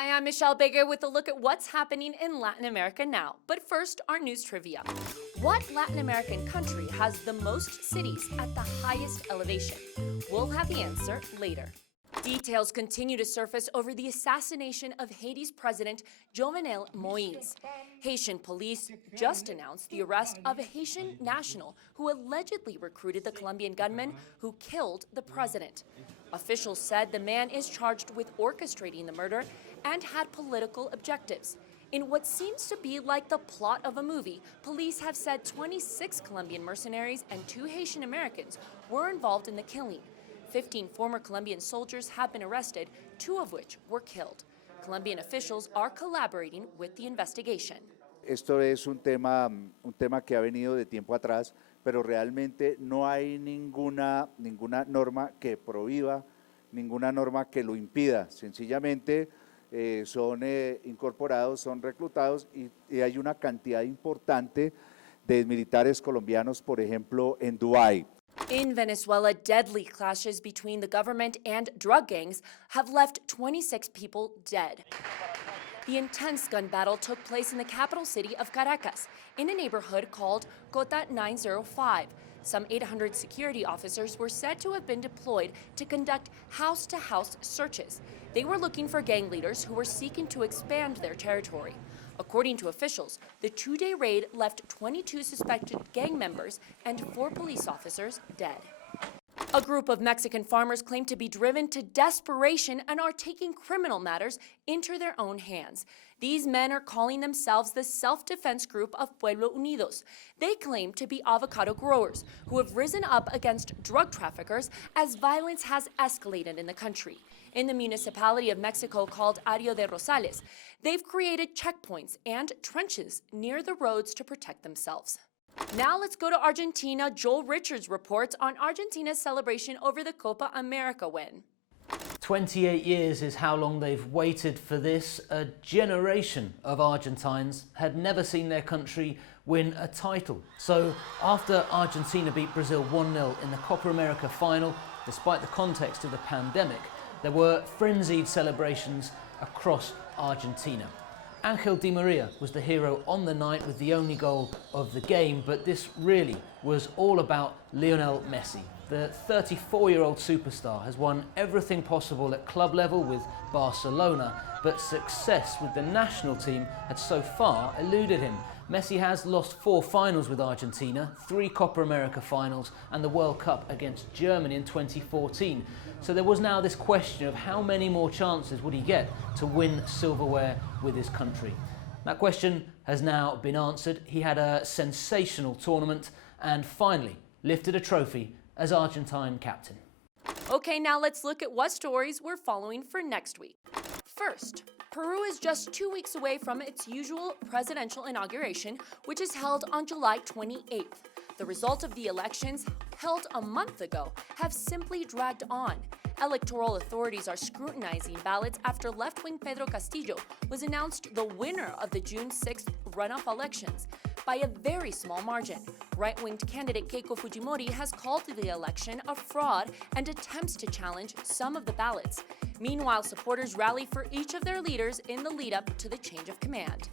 Hi, I'm Michelle Baker with a look at what's happening in Latin America now. But first, our news trivia. What Latin American country has the most cities at the highest elevation? We'll have the answer later. Details continue to surface over the assassination of Haiti's president, Jovenel Moïse. Haitian police just announced the arrest of a Haitian national who allegedly recruited the Colombian gunman who killed the president. Officials said the man is charged with orchestrating the murder and had political objectives. In what seems to be like the plot of a movie, police have said 26 Colombian mercenaries and 2 Haitian Americans were involved in the killing. 15 former Colombian soldiers have been arrested, 2 of which were killed. Colombian officials are collaborating with the investigation. Esto es un tema que ha venido de tiempo atrás, pero realmente no hay ninguna norma que prohíba, ninguna norma que lo impida. Sencillamente son incorporados, son reclutados y hay una cantidad importante de militares colombianos, por ejemplo, en Dubái. In Venezuela, deadly clashes between the government and drug gangs have left 26 people dead. The intense gun battle took place in the capital city of Caracas, in a neighborhood called Cota 905. Some 800 security officers were said to have been deployed to conduct house-to-house searches. They were looking for gang leaders who were seeking to expand their territory. According to officials, the 2-day raid left 22 suspected gang members and 4 police officers dead. A group of Mexican farmers claim to be driven to desperation and are taking criminal matters into their own hands. These men are calling themselves the self-defense group of Pueblo Unidos. They claim to be avocado growers who have risen up against drug traffickers as violence has escalated in the country. In the municipality of Mexico called Arroyo de Rosales, they've created checkpoints and trenches near the roads to protect themselves. Now let's go to Argentina. Joel Richards reports on Argentina's celebration over the Copa America win. 28 years is how long they've waited for this. A generation of Argentines had never seen their country win a title. So after Argentina beat Brazil 1-0 in the Copa America final, despite the context of the pandemic, there were frenzied celebrations across Argentina. Angel Di Maria was the hero on the night with the only goal of the game, but this really was all about Lionel Messi. The 34-year-old superstar has won everything possible at club level with Barcelona, but success with the national team had so far eluded him. Messi has lost 4 finals with Argentina, 3 Copa America finals and the World Cup against Germany in 2014. So there was now this question of how many more chances would he get to win silverware with his country. That question has now been answered. He had a sensational tournament and finally lifted a trophy as Argentine captain. Okay, now let's look at what stories we're following for next week. First, Peru is just 2 weeks away from its usual presidential inauguration, which is held on July 28th. The result of the elections, held a month ago, have simply dragged on. Electoral authorities are scrutinizing ballots after left-wing Pedro Castillo was announced the winner of the June 6th runoff elections by a very small margin. Right-winged candidate Keiko Fujimori has called the election a fraud and attempts to challenge some of the ballots. Meanwhile, supporters rally for each of their leaders in the lead-up to the change of command.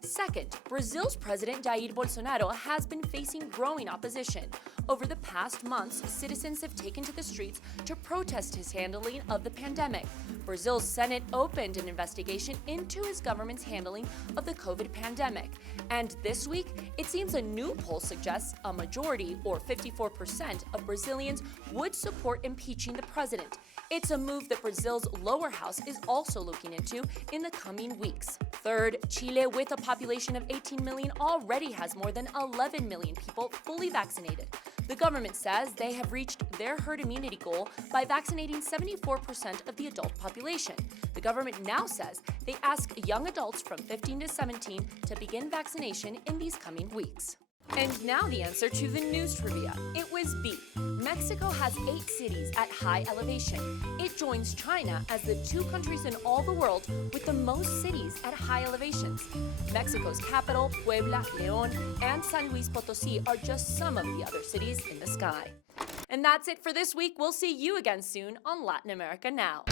Second, Brazil's President Jair Bolsonaro has been facing growing opposition. Over the past months, citizens have taken to the streets to protest his handling of the pandemic. Brazil's Senate opened an investigation into his government's handling of the COVID pandemic. And this week, it seems a new poll suggests a majority, or 54%, of Brazilians would support impeaching the president. It's a move that Brazil's lower house is also looking into in the coming weeks. Third, Chile, with a population of 18 million, already has more than 11 million people fully vaccinated. The government says they have reached their herd immunity goal by vaccinating 74% of the adult population. The government now says they ask young adults from 15 to 17 to begin vaccination in these coming weeks. And now the answer to the news trivia. It was B. Mexico has 8 cities at high elevation. It joins China as the 2 countries in all the world with the most cities at high elevations. Mexico's capital, Puebla, León, and San Luis Potosí are just some of the other cities in the sky. And that's it for this week. We'll see you again soon on Latin America Now.